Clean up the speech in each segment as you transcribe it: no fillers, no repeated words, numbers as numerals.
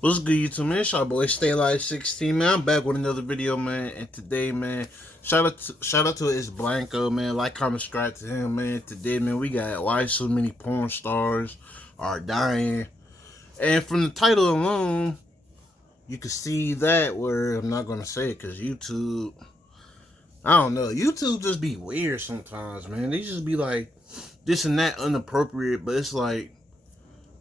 What's good, YouTube, man? It's your boy Stay Alive 16, man. I'm back with another video, man. And today, man, shout out to his Blanko, man. Like, comment, subscribe to him, man. Today, man, we got why so many porn stars are dying. And from the title alone, you can see that where I'm not gonna say it because YouTube, I don't know. YouTube just be weird sometimes, man. They just be like this and that inappropriate, but it's like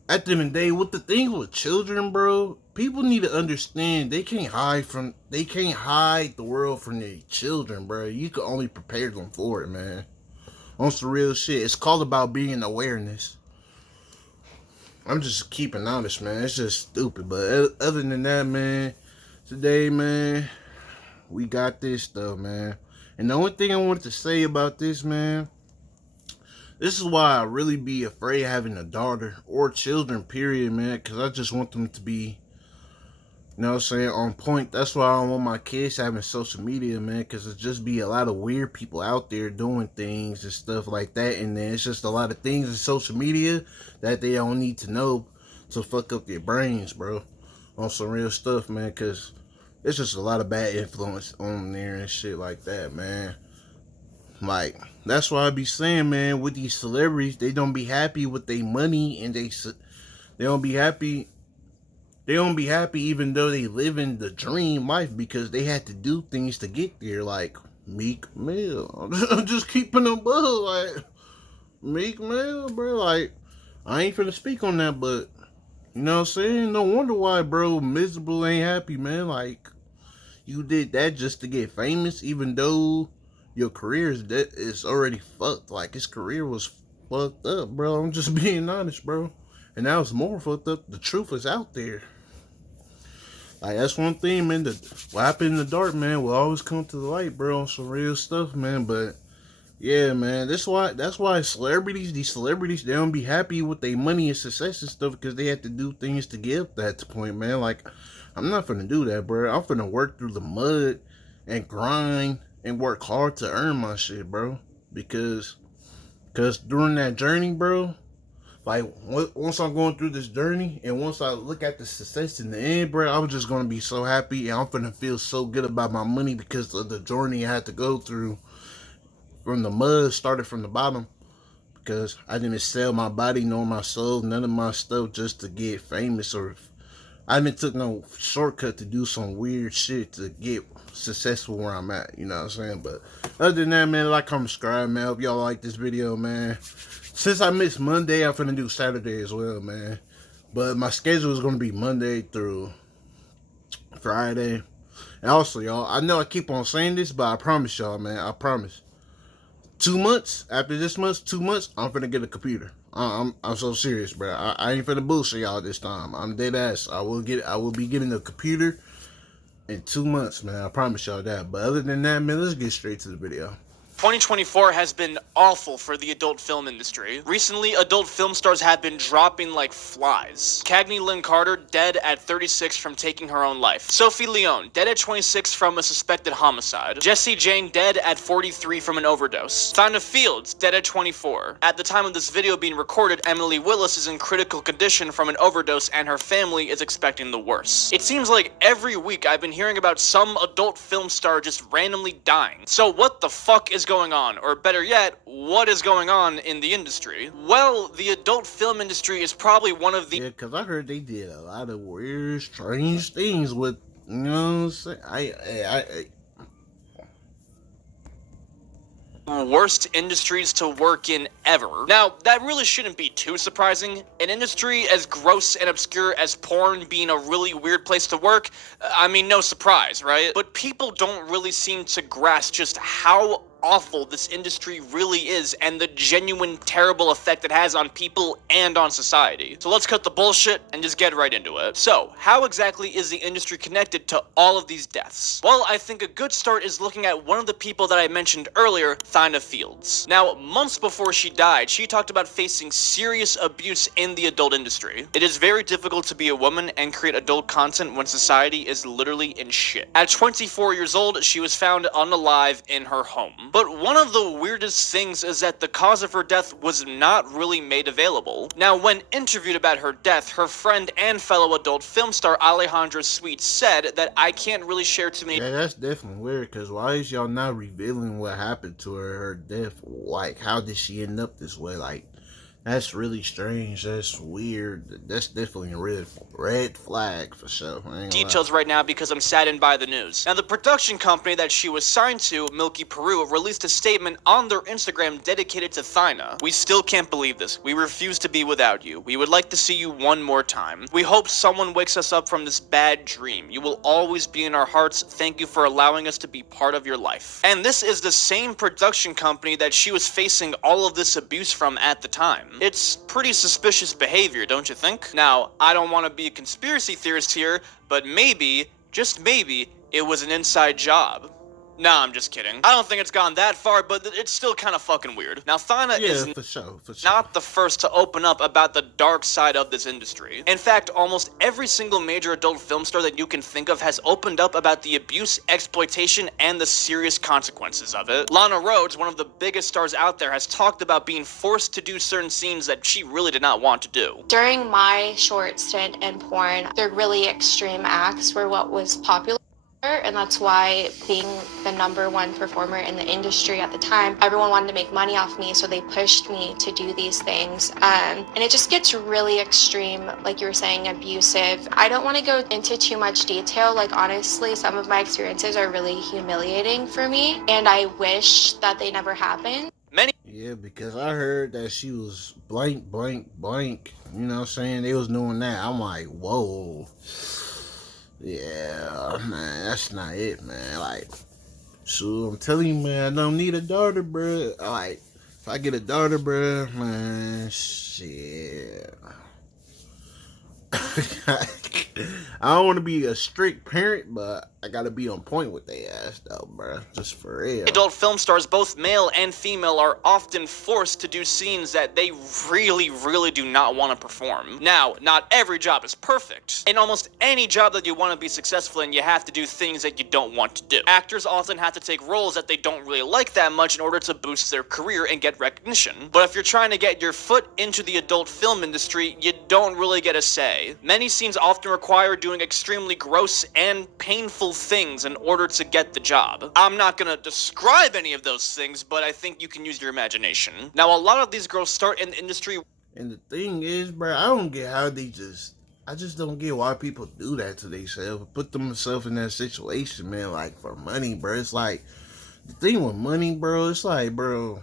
at the end of the day, with the thing with children, bro, people need to understand they can't hide the world from their children, bro. You can only prepare them for it, man. On some real shit. It's called about being awareness. I'm just keeping honest, man. It's just stupid. But other than that, man, today, man, we got this stuff, man. And the only thing I wanted to say about this, man, this is why I really be afraid of having a daughter or children, period, man. Because I just want them to be, you know what I'm saying, on point. That's why I don't want my kids having social media, man. Because it just be a lot of weird people out there doing things and stuff like that. And then it's just a lot of things in social media that they don't need to know to fuck up their brains, bro. On some real stuff, man. Because it's just a lot of bad influence on there and shit like that, man. Like, that's why I be saying, man, with these celebrities, they don't be happy with their money, and they don't be happy. They don't be happy even though they live in the dream life because they had to do things to get there, like Meek Mill. I'm just keeping them above, like Meek Mill, bro. Like, I ain't finna speak on that, but you know what I'm saying? No wonder why, bro, Miserable ain't happy, man. Like, you did that just to get famous, even though your career is already fucked. Like, his career was fucked up, bro. I'm just being honest, bro. And now it's more fucked up. The truth is out there. Like, that's one thing, man. What happened in the dark, man, will always come to the light, bro. On some real stuff, man. But yeah, man. That's why these celebrities, they don't be happy with their money and success and stuff because they have to do things to get up that point, man. Like, I'm not finna do that, bro. I'm finna work through the mud and grind and work hard to earn my shit, bro. Because during that journey, bro, like, once I'm going through this journey and once I look at the success in the end, bro, I'm just gonna be so happy and I'm finna feel so good about my money because of the journey I had to go through from the mud, started from the bottom. Because I didn't sell my body nor my soul, none of my stuff just to get famous, or I didn't took no shortcut to do some weird shit to get successful where I'm at, you know what I'm saying? But other than that, man, like, comment, subscribe, man. Hope y'all like this video, man. Since I missed Monday, I'm finna do Saturday as well, man. But my schedule is gonna be Monday through Friday. And also, y'all, I know I keep on saying this, but I promise y'all, man, I promise. 2 months after this month, 2 months, I'm finna get a computer. I'm so serious, bro. I ain't finna bullshit y'all this time. I'm dead ass. I will be getting a computer in 2 months, man. I promise y'all that. But other than that, man, let's get straight to the video. 2024 has been awful for the adult film industry. Recently, adult film stars have been dropping like flies. Cagney Lynn Carter, dead at 36 from taking her own life. Sophie Leone, dead at 26 from a suspected homicide. Jessie Jane, dead at 43 from an overdose. Thyna Fields, dead at 24. At the time of this video being recorded, Emily Willis is in critical condition from an overdose and her family is expecting the worst. It seems like every week I've been hearing about some adult film star just randomly dying. So what the fuck is going on? Or better yet, what is going on in the industry? Well, the adult film industry is probably one of the because I heard they did a lot of weird, strange things with, you know what I'm saying? worst industries to work in ever. Now, that really shouldn't be too surprising. An industry as gross and obscure as porn being a really weird place to work, I mean, no surprise, right? But people don't really seem to grasp just how awful this industry really is and the genuine terrible effect it has on people and on society. So let's cut the bullshit and just get right into it. So, how exactly is the industry connected to all of these deaths? Well, I think a good start is looking at one of the people that I mentioned earlier, Thyna Fields. Now, months before she died, she talked about facing serious abuse in the adult industry. It is very difficult to be a woman and create adult content when society is literally in shit. At 24 years old, she was found unalive in her home. But one of the weirdest things is that the cause of her death was not really made available. Now, when interviewed about her death, her friend and fellow adult film star Alejandra Sweet said that I can't really share too many Yeah, that's definitely weird. Cause why is y'all not revealing what happened to her death? Like, how did she end up this way? Like, that's really strange. That's weird. That's definitely a red flag for sure. I ain't gonna lie. details right now because I'm saddened by the news. Now, the production company that she was signed to, Milky Peru, released a statement on their Instagram dedicated to Thyna. We still can't believe this. We refuse to be without you. We would like to see you one more time. We hope someone wakes us up from this bad dream. You will always be in our hearts. Thank you for allowing us to be part of your life. And this is the same production company that she was facing all of this abuse from at the time. It's pretty suspicious behavior, don't you think? Now, I don't want to be a conspiracy theorist here, but maybe, just maybe, it was an inside job. Nah, I'm just kidding. I don't think it's gone that far, but it's still kind of fucking weird. Now, Thyna is for sure. not the first to open up about the dark side of this industry. In fact, almost every single major adult film star that you can think of has opened up about the abuse, exploitation, and the serious consequences of it. Lana Rhoades, one of the biggest stars out there, has talked about being forced to do certain scenes that she really did not want to do. During my short stint in porn, the really extreme acts were what was popular. And that's why, being the #1 performer in the industry at the time, everyone wanted to make money off me, so they pushed me to do these things. And it just gets really extreme, like you were saying, abusive. I don't want to go into too much detail. Like, honestly, some of my experiences are really humiliating for me, and I wish that they never happened. Yeah, because I heard that she was blank. You know what I'm saying? They was doing that. I'm like, whoa. Yeah, man, that's not it, man. Like, so I'm telling you, man, I don't need a daughter, bro. Like, if I get a daughter, bro, man, shit. I don't want to be a strict parent, but I gotta be on point with their ass, though, bro. Just for real. Adult film stars, both male and female, are often forced to do scenes that they really do not want to perform. Now, not every job is perfect. In almost any job that you want to be successful in, you have to do things that you don't want to do. Actors often have to take roles that they don't really like that much in order to boost their career and get recognition. But if you're trying to get your foot into the adult film industry, you don't really get a say. Many scenes often require doing extremely gross and painful things in order to get the job. I'm not gonna describe any of those things, but I think you can use your imagination. Now, a lot of these girls start in the industry. And the thing is, bro, I don't get how I just don't get why people do that to themselves, put themselves in that situation, man, like, for money, bro. It's like, the thing with money, bro, it's like, bro,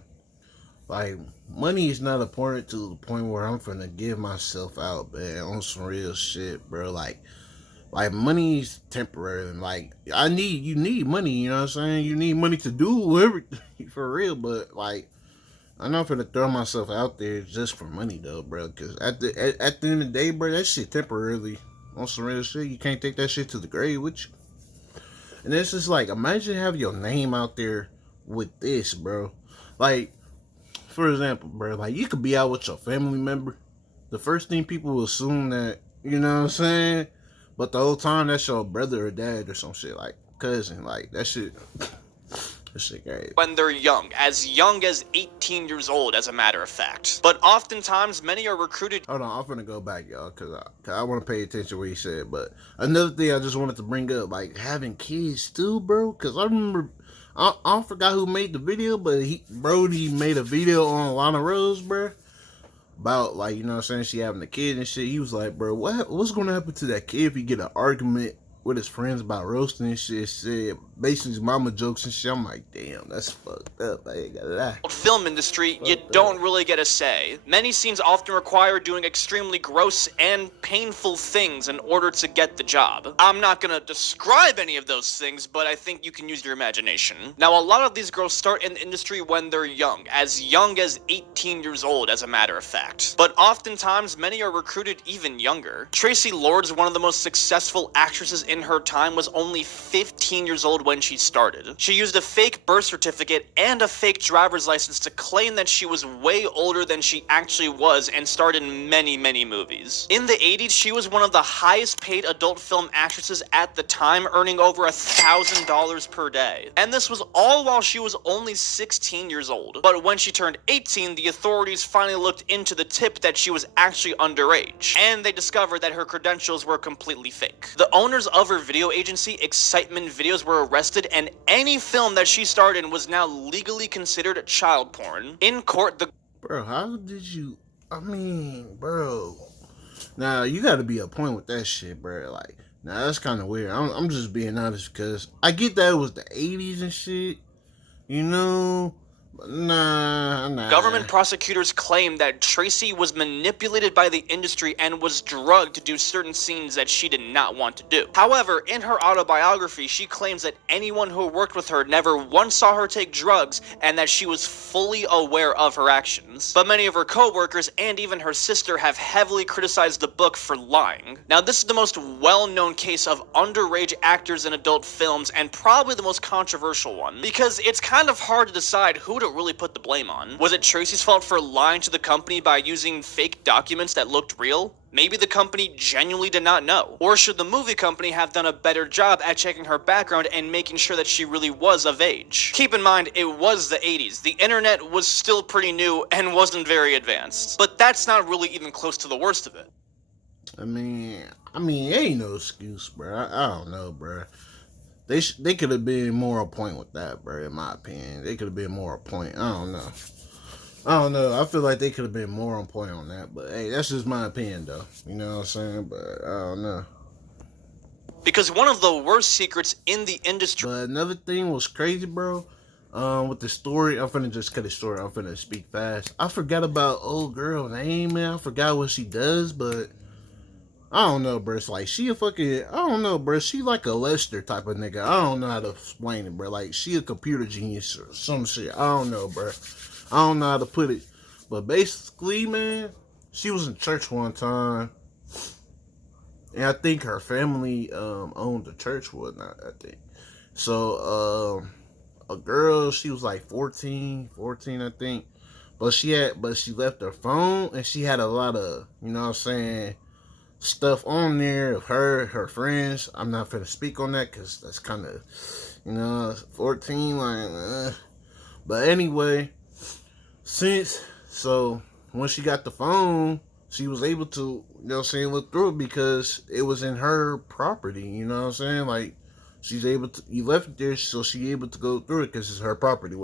like, money is not important to the point where I'm finna give myself out, man, on some real shit, bro. Like money's temporary. Like, you need money, you know what I'm saying? You need money to do everything, for real, but, like, I'm not finna throw myself out there just for money, though, bro, because at the end of the day, bro, that shit temporarily, on some real shit, you can't take that shit to the grave with you. And it's just like, imagine having your name out there with this, bro. Like, for example, bro, like, you could be out with your family member. The first thing people will assume that, you know what I'm saying? But the whole time, that's your brother or dad or some shit, like, cousin. Like, that shit great. When they're young as 18 years old, as a matter of fact. But oftentimes, many are recruited. Hold on, I'm gonna go back, y'all, because I want to pay attention to what he said. But another thing I just wanted to bring up, like, having kids too, bro, because I remember, I forgot who made the video, but Brody made a video on Lana Rhoades, bro, about, like, you know what I'm saying, she having a kid and shit. He was like, bro, what's gonna happen to that kid if he get an argument with his friends about roasting and shit? Said basically his mama jokes and shit. I'm like, damn, that's fucked up. I ain't gonna lie. Film industry, you don't really get a say. Many scenes often require doing extremely gross and painful things in order to get the job. I'm not gonna describe any of those things, but I think you can use your imagination. Now, a lot of these girls start in the industry when they're young as 18 years old, as a matter of fact. But oftentimes, many are recruited even younger. Tracy Lords, one of the most successful actresses in her time, was only 15 years old when she started. She used a fake birth certificate and a fake driver's license to claim that she was way older than she actually was and starred in many, many movies. In the 80s, she was one of the highest paid adult film actresses at the time, earning over $1,000 per day. And this was all while she was only 16 years old. But when she turned 18, the authorities finally looked into the tip that she was actually underage, and they discovered that her credentials were completely fake. The owners of her video agency, Excitement Videos, were arrested, and any film that she starred in was now legally considered child porn. In court, the Bro, how did you? I mean, bro. Now you got to be a point with that shit, bro. Like, now that's kind of weird. I'm just being honest because I get that it was the 80s and shit, you know. But nah. government prosecutors claim that Tracy was manipulated by the industry and was drugged to do certain scenes that she did not want to do. However, in her autobiography, she claims that anyone who worked with her never once saw her take drugs and that she was fully aware of her actions. But many of her co-workers and even her sister have heavily criticized the book for lying. Now, this is the most well-known case of underage actors in adult films and probably the most controversial one, because it's kind of hard to decide who to really put the blame on. Was it Tracy's fault for lying to the company by using fake documents that looked real? Maybe the company genuinely did not know. Or should the movie company have done a better job at checking her background and making sure that she really was of age? Keep in mind, it was the 80s. The internet was still pretty new and wasn't very advanced. But that's not really even close to the worst of it. I mean, it ain't no excuse, bro. I don't know, bro. They could have been more on point with that, bro. In my opinion, they could have been more on point. I don't know. I feel like they could have been more on point on that. But hey, that's just my opinion, though. You know what I'm saying? But I don't know. Because one of the worst secrets in the industry. But another thing was crazy, bro. With the story, I'm finna just cut the story. I'm finna speak fast. I forgot about old girl name, man. I forgot what she does, but I don't know, bro. It's like she a fucking, I don't know, bro. She like a Lester type of nigga. I don't know how to explain it, bro. Like she a computer genius or some shit. I don't know, bro. I don't know how to put it. But basically, man, she was in church one time, and I think her family owned the church, whatnot. I think so. A girl, she was like 14, I think. But she left her phone, and she had a lot of, you know what I'm saying, stuff on there of her friends. I'm not gonna speak on that because that's kind of, 14, like, But anyway, so when she got the phone, she was able to, look through it because it was in her property, you know what I'm saying? Like, she's able to, you left it there, so she able to go through it because it's her property,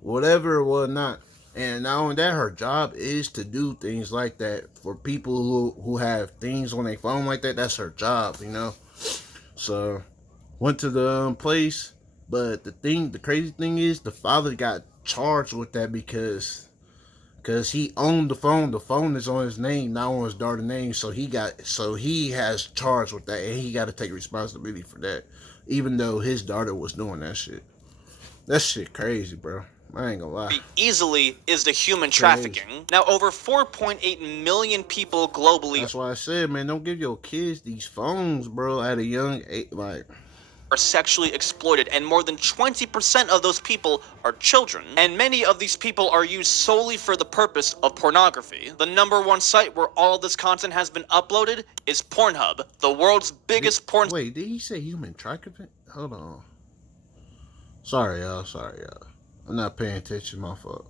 whatever or whatnot. And not only that, her job is to do things like that for people who have things on their phone like that. That's her job, So, went to the place, but the crazy thing is, the father got charged with that because he owned the phone. The phone is on his name, not on his daughter's name. So he has charged with that, and he got to take responsibility for that, even though his daughter was doing that shit. That shit crazy, bro. I ain't gonna lie. Easily is the human trafficking. Now, over 4.8 million people globally. That's why I said, man, don't give your kids these phones, bro, at a young age. Like, are sexually exploited, and more than 20% of those people are children. And many of these people are used solely for the purpose of pornography. The #1 site where all this content has been uploaded is Pornhub, the world's biggest porn. Wait, did he say human trafficking? Hold on. Sorry, y'all. I'm not paying attention, my fault.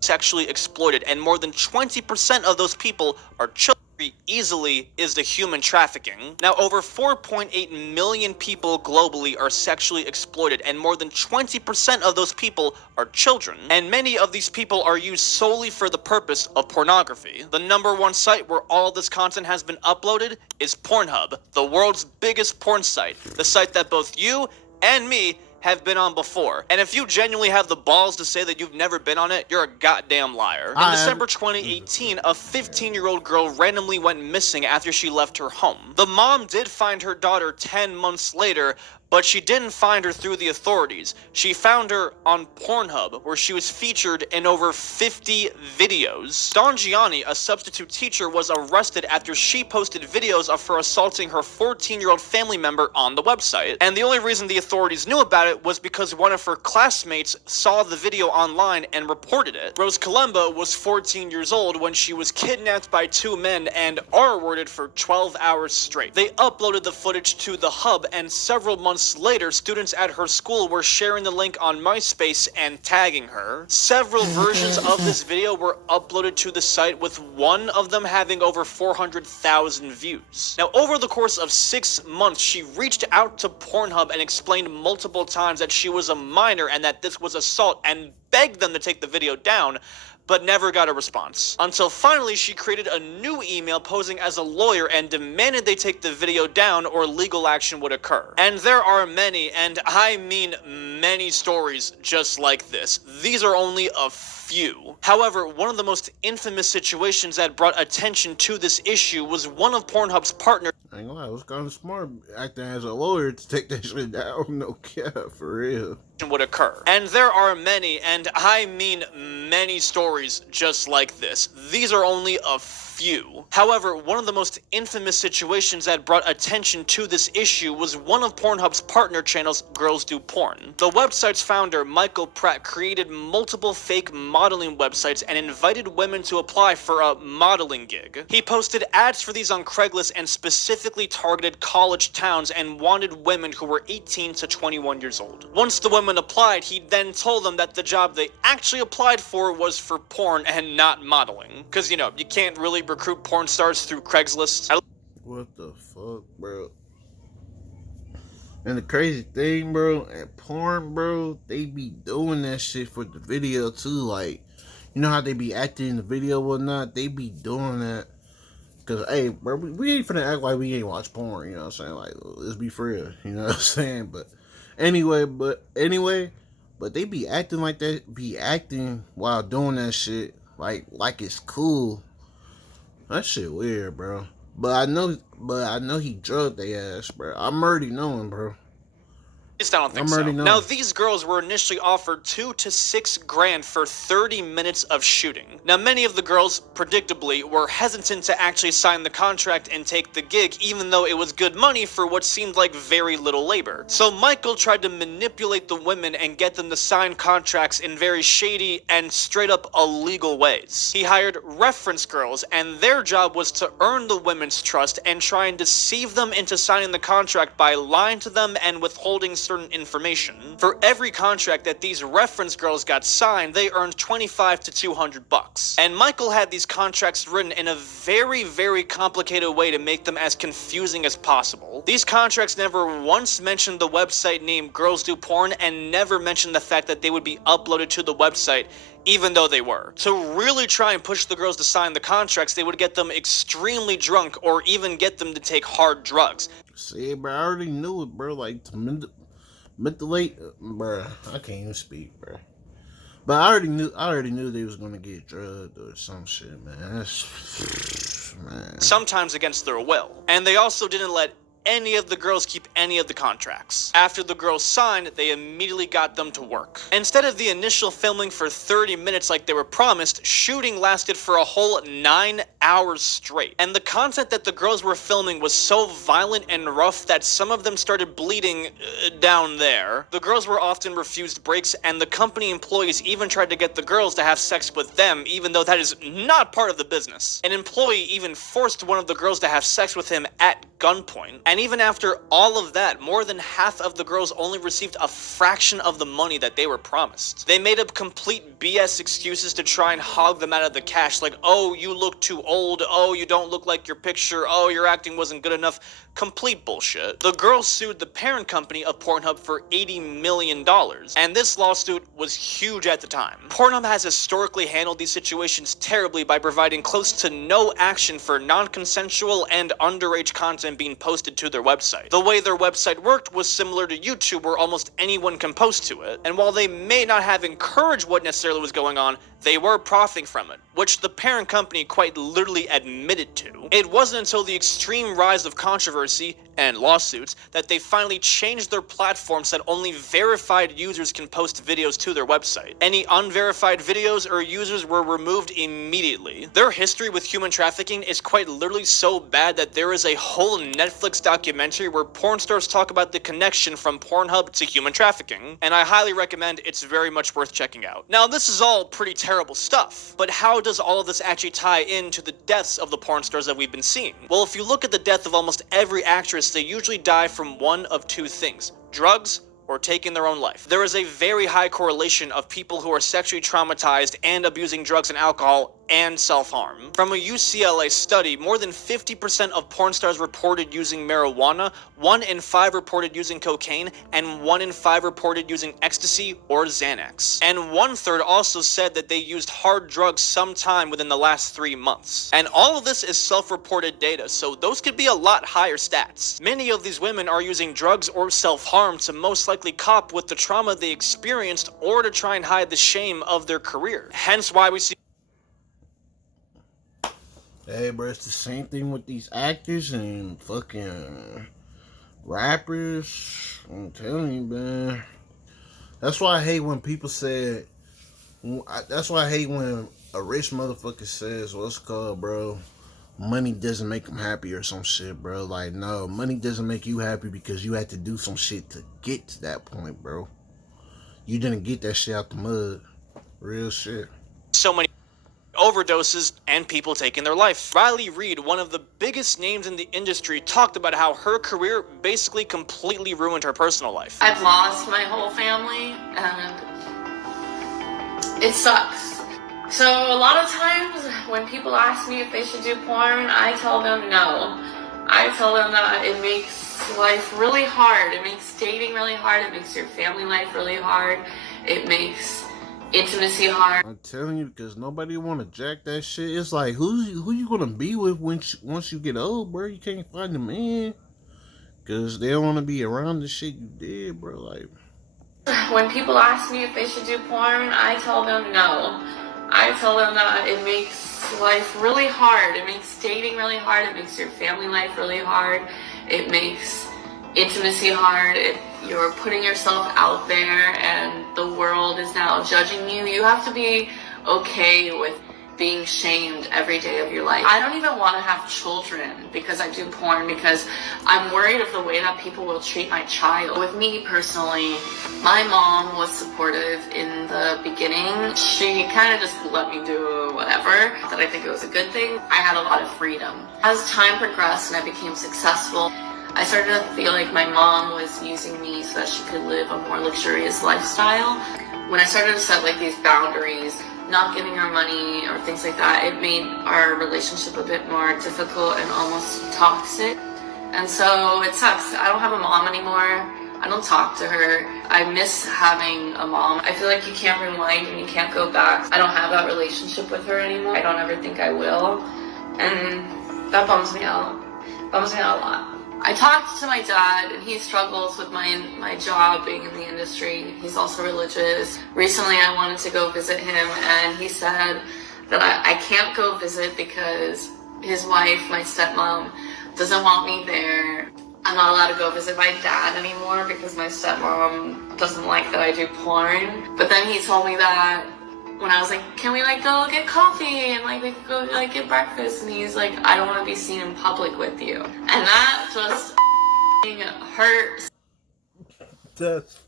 Sexually exploited, and more than 20% of those people are children. Easily is the human trafficking. Now, over 4.8 million people globally are sexually exploited, and more than 20% of those people are children. And many of these people are used solely for the purpose of pornography. The #1 site where all this content has been uploaded is Pornhub, the world's biggest porn site, the site that both you and me have been on before. And if you genuinely have the balls to say that you've never been on it, you're a goddamn liar. In December 2018, a 15-year-old girl randomly went missing after she left her home. The mom did find her daughter 10 months later, But she didn't find her through the authorities. She found her on Pornhub, where she was featured in over 50 videos. Dawn Gianni, a substitute teacher, was arrested after she posted videos of her assaulting her 14-year-old family member on the website. And the only reason the authorities knew about it was because one of her classmates saw the video online and reported it. Rose Kalemba was 14 years old when she was kidnapped by two men and R-worded for 12 hours straight. They uploaded the footage to the hub, and several months later, students at her school were sharing the link on MySpace and tagging her. Several versions of this video were uploaded to the site, with one of them having over 400,000 views. Now, over the course of 6 months, she reached out to Pornhub and explained multiple times that she was a minor and that this was assault, and begged them to take the video down, but never got a response. Until finally, she created a new email posing as a lawyer and demanded they take the video down or legal action would occur. And there are many, and I mean many, stories just like this. These are only a few. However, one of the most infamous situations that brought attention to this issue was one of Pornhub's partners. I ain't gonna lie, it was kind of smart acting as a lawyer to take that shit down. No cap, for real. Would occur. And there are many, and I mean many, stories just like this. These are only a few. However, one of the most infamous situations that brought attention to this issue was one of Pornhub's partner channels, Girls Do Porn. The website's founder, Michael Pratt, created multiple fake modeling websites and invited women to apply for a modeling gig. He posted ads for these on Craigslist and specifically targeted college towns and wanted women who were 18 to 21 years old. Once the women applied, he then told them that the job they actually applied for was for porn and not modeling. Because, you know, you can't really recruit porn stars through Craigslist. What the fuck, bro? And the crazy thing, bro, at porn, bro, they be doing that shit for the video too. Like, you know how they be acting in the video or whatnot? They be doing that. Cause, hey, bro, we ain't finna act like we ain't watch porn, you know what I'm saying? Like, let's be for real, you know what I'm saying? But anyway, but they be acting like that, be acting while doing that shit, like it's cool. That shit weird, bro. But I know he drugged their ass, bro. I'm already knowing, bro. I don't think so. Now, these girls were initially offered $2 to $6 grand for 30 minutes of shooting. Now, many of the girls, predictably, were hesitant to actually sign the contract and take the gig, even though it was good money for what seemed like very little labor. So Michael tried to manipulate the women and get them to sign contracts in very shady and straight up illegal ways. He hired reference girls, and their job was to earn the women's trust and try and deceive them into signing the contract by lying to them and withholding certain information. For every contract that these reference girls got signed, they earned $25 to $200. And Michael had these contracts written in a very, very complicated way to make them as confusing as possible. These contracts never once mentioned the website name Girls Do Porn and never mentioned the fact that they would be uploaded to the website, even though they were. To really try and push the girls to sign the contracts, they would get them extremely drunk or even get them to take hard drugs. See, bro, I already knew it, bro. Like, to manipulate, bro. I can't even speak, bro. But I already knew they was gonna get drugged or some shit, man. That's, man. Sometimes against their will. And they also didn't let any of the girls keep any of the contracts. After the girls signed, they immediately got them to work. Instead of the initial filming for 30 minutes like they were promised, shooting lasted for a whole 9 hours straight. And the content that the girls were filming was so violent and rough that some of them started bleeding down there. The girls were often refused breaks, and the company employees even tried to get the girls to have sex with them, even though that is not part of the business. An employee even forced one of the girls to have sex with him at gunpoint. And even after all of that, more than half of the girls only received a fraction of the money that they were promised. They made up complete BS excuses to try and hog them out of the cash, like, oh, you look too old, oh, you don't look like your picture, oh, your acting wasn't good enough. Complete bullshit. The girls sued the parent company of Pornhub for $80 million, and this lawsuit was huge at the time. Pornhub has historically handled these situations terribly by providing close to no action for non-consensual and underage content content being posted to their website. The way their website worked was similar to YouTube, where almost anyone can post to it, and while they may not have encouraged what necessarily was going on, they were profiting from it, which the parent company quite literally admitted to. It wasn't until the extreme rise of controversy and lawsuits that they finally changed their platform so that only verified users can post videos to their website. Any unverified videos or users were removed immediately. Their history with human trafficking is quite literally so bad that there is a whole Netflix documentary where porn stars talk about the connection from Pornhub to human trafficking, and I highly recommend. It's very much worth checking out. Now, this is all pretty terrible stuff, but how does all of this actually tie into the deaths of the porn stars that we've been seeing? Well, if you look at the death of almost every actress, they usually die from one of two things: drugs or taking their own life. There is a very high correlation of people who are sexually traumatized and abusing drugs and alcohol and self-harm. From a UCLA study, more than 50% of porn stars reported using marijuana, 1 in 5 reported using cocaine, and 1 in 5 reported using ecstasy or Xanax. And 1/3 also said that they used hard drugs sometime within the last 3 months. And all of this is self-reported data, so those could be a lot higher stats. Many of these women are using drugs or self-harm to most likely cope with the trauma they experienced or to try and hide the shame of their career. Hence why we see. Hey, bro, it's the same thing with these actors and fucking rappers. I'm telling you, man. That's why I hate when people say. That's why I hate when a rich motherfucker says, "What's called, bro? Money doesn't make them happy," or some shit, bro. Like, no, money doesn't make you happy because you had to do some shit to get to that point, bro. You didn't get that shit out the mud. Real shit. So many overdoses and people taking their life. Riley Reid, one of the biggest names in the industry, talked about how her career basically completely ruined her personal life. I've lost my whole family and it sucks. So a lot of times when people ask me if they should do porn, I tell them no. I tell them that it makes life really hard. It makes dating really hard. It makes your family life really hard. It makes intimacy hard. I'm telling you, because nobody want to jack that shit. It's like, who you gonna be with once you get old, bro? You can't find a man because they don't want to be around the shit you did, bro. Like, when people ask me if they should do porn, I tell them no. I tell them that it makes life really hard. It makes dating really hard. It makes your family life really hard. It makes intimacy hard. You're putting yourself out there and the world is now judging you. You have to be okay with being shamed every day of your life. I don't even want to have children because I do porn, because I'm worried of the way that people will treat my child. With me personally, my mom was supportive in the beginning. She kind of just let me do whatever, that I think it was a good thing. I had a lot of freedom. As time progressed and I became successful, I started to feel like my mom was using me so that she could live a more luxurious lifestyle. When I started to set like these boundaries, not giving her money or things like that, it made our relationship a bit more difficult and almost toxic. And so it sucks. I don't have a mom anymore. I don't talk to her. I miss having a mom. I feel like you can't rewind and you can't go back. I don't have that relationship with her anymore. I don't ever think I will. And that bums me out. Bums me out a lot. I talked to my dad, and he struggles with my job being in the industry. He's also religious. Recently, I wanted to go visit him, and he said that I can't go visit because his wife, my stepmom, doesn't want me there. I'm not allowed to go visit my dad anymore because my stepmom doesn't like that I do porn. But then he told me that when I was like, can we like go get coffee and like we could go like get breakfast, and he's like, I don't want to be seen in public with you. And that just hurts. that's,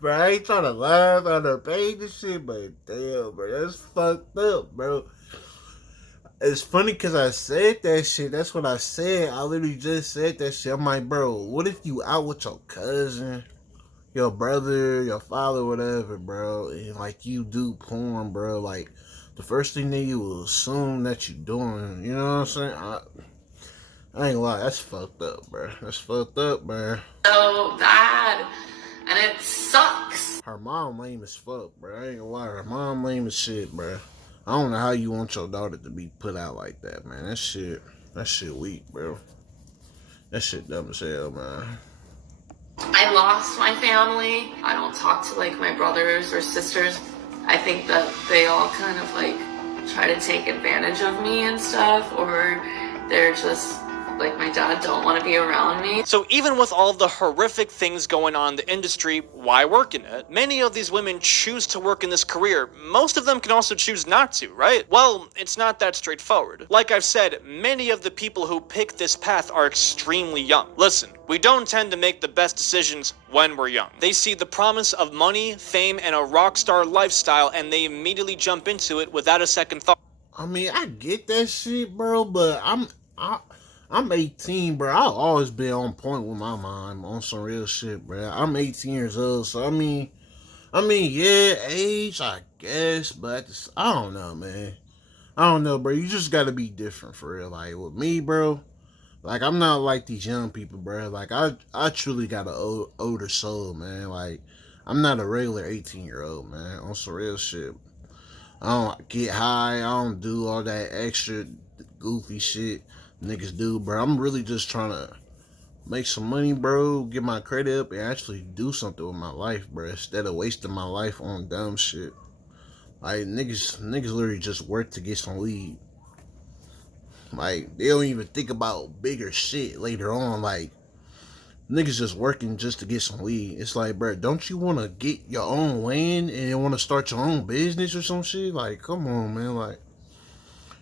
bro, I ain't trying to laugh on her page and shit, but damn, bro, that's fucked up, bro. It's funny because I said that shit. That's what I said. I literally just said that shit. I'm like, bro, what if you out with your cousin, your brother, your father, whatever, bro, and like you do porn, bro? Like, the first thing that you will assume that you doing, you know what I'm saying? I ain't gonna lie, that's fucked up, bro. That's fucked up, man. So bad, and it sucks. Her mom lame as fuck, bro. I ain't gonna lie, her mom lame as shit, bro. I don't know how you want your daughter to be put out like that, man. That shit weak, bro. That shit dumb as hell, man. I lost my family. I don't talk to like my brothers or sisters. I think that they all kind of like try to take advantage of me and stuff, or they're just like my dad don't want to be around me. So even with all the horrific things going on in the industry, why work in it? Many of these women choose to work in this career. Most of them can also choose not to, right? Well, it's not that straightforward. Like I've said, many of the people who pick this path are extremely young. Listen, we don't tend to make the best decisions when we're young. They see the promise of money, fame, and a rock star lifestyle, and they immediately jump into it without a second thought. I mean, I get that shit, bro, but I'm 18, bro. I've always been on point with my mind on some real shit, bro. I'm 18 years old, so I mean, yeah, age, I guess, but I don't know, man. I don't know, bro. You just gotta be different for real. Like with me, bro. Like I'm not like these young people, bro. Like I truly got an older soul, man. Like I'm not a regular 18-year-old, man. On some real shit. I don't get high. I don't do all that extra goofy shit niggas do, bro. I'm really just trying to make some money, bro. Get my credit up and actually do something with my life, bro. Instead of wasting my life on dumb shit. Like niggas literally just work to get some weed. Like they don't even think about bigger shit later on. Like niggas just working just to get some weed. It's like, bro, don't you want to get your own land and you want to start your own business or some shit? Like, come on, man. Like,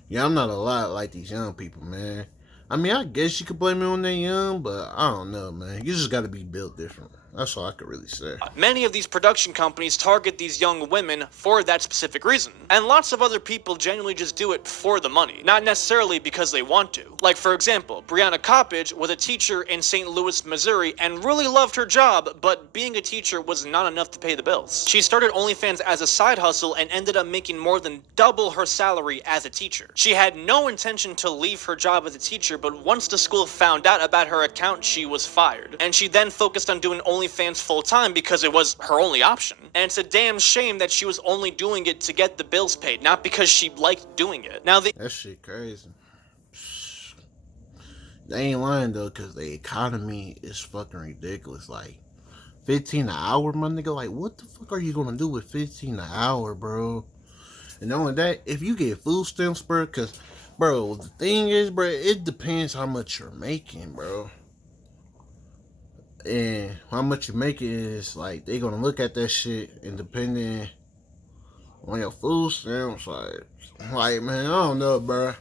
yeah, I'm not a lot like these young people, man. I mean, I guess you could blame me on they young, but I don't know, man. You just got to be built different. That's all I could really say. Many of these production companies target these young women for that specific reason. And lots of other people genuinely just do it for the money, not necessarily because they want to. Like, for example, Brianna Coppage was a teacher in St. Louis, Missouri, and really loved her job, but being a teacher was not enough to pay the bills. She started OnlyFans as a side hustle and ended up making more than double her salary as a teacher. She had no intention to leave her job as a teacher, but once the school found out about her account, she was fired. And she then focused on doing OnlyFans full-time because it was her only option. And it's a damn shame that she was only doing it to get the bills paid, not because she liked doing it. Now, that shit crazy. They ain't lying though, cause the economy is fucking ridiculous. Like 15 an hour, my nigga. Like, what the fuck are you gonna do with 15 an hour, bro? And not only that, if you get food stamps, bro, cause, bro, the thing is, bro, it depends how much you're making, bro. And how much you make is like they gonna look at that shit, and depending on your food stamps, like man, I don't know, bro.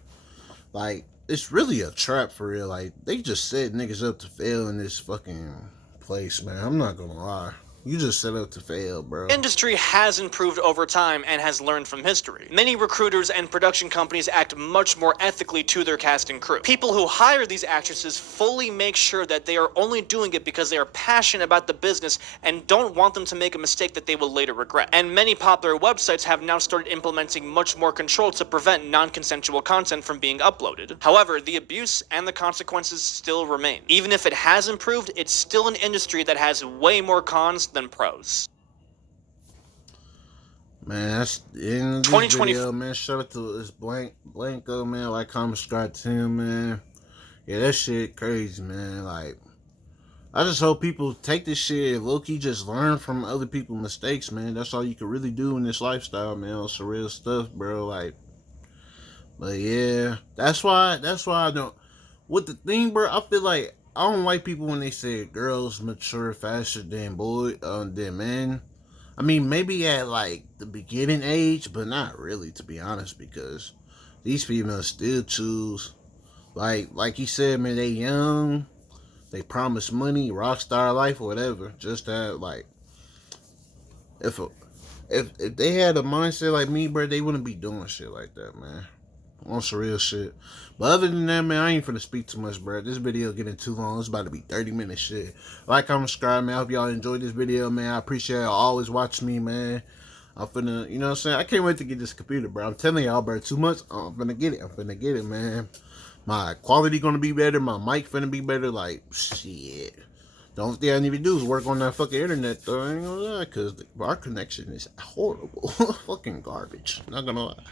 Like it's really a trap for real. Like they just set niggas up to fail in this fucking place, man. I'm not gonna lie. You just set up to fail, bro. Industry has improved over time and has learned from history. Many recruiters and production companies act much more ethically to their cast and crew. People who hire these actresses fully make sure that they are only doing it because they are passionate about the business and don't want them to make a mistake that they will later regret. And many popular websites have now started implementing much more control to prevent non-consensual content from being uploaded. However, the abuse and the consequences still remain. Even if it has improved, it's still an industry that has way more cons than pros. Man, that's the end of this video, man. Shout out to this Blanko, man. Like, comment, subscribe to him, man. Yeah, that shit crazy, man. Like, I just hope people take this shit low-key, just learn from other people's mistakes, man. That's all you can really do in this lifestyle, man. On some real stuff, bro. Like, but yeah, that's why I don't. With the thing, bro, I feel like I don't like people when they say girls mature faster than than men. I mean, maybe at like the beginning age, but not really, to be honest, because these females still choose, like he said, man, they young, they promise money, rock star life, or whatever, just to have, like, if they had a mindset like me, bro, they wouldn't be doing shit like that, man. On some real shit. But other than that, man, I ain't finna speak too much, bro. This video getting too long. It's about to be 30 minutes shit. Like, comment, subscribe, man. I hope y'all enjoyed this video, man. I appreciate y'all always watching me, man. I'm finna, you know what I'm saying? I can't wait to get this computer, bro. I'm telling y'all, bro, too much. I'm finna get it. I'm finna get it, man. My quality gonna be better. My mic finna be better. Like, shit. The only thing I need to do is work on that fucking internet, though. I ain't gonna lie, because our connection is horrible. Fucking garbage. Not gonna lie.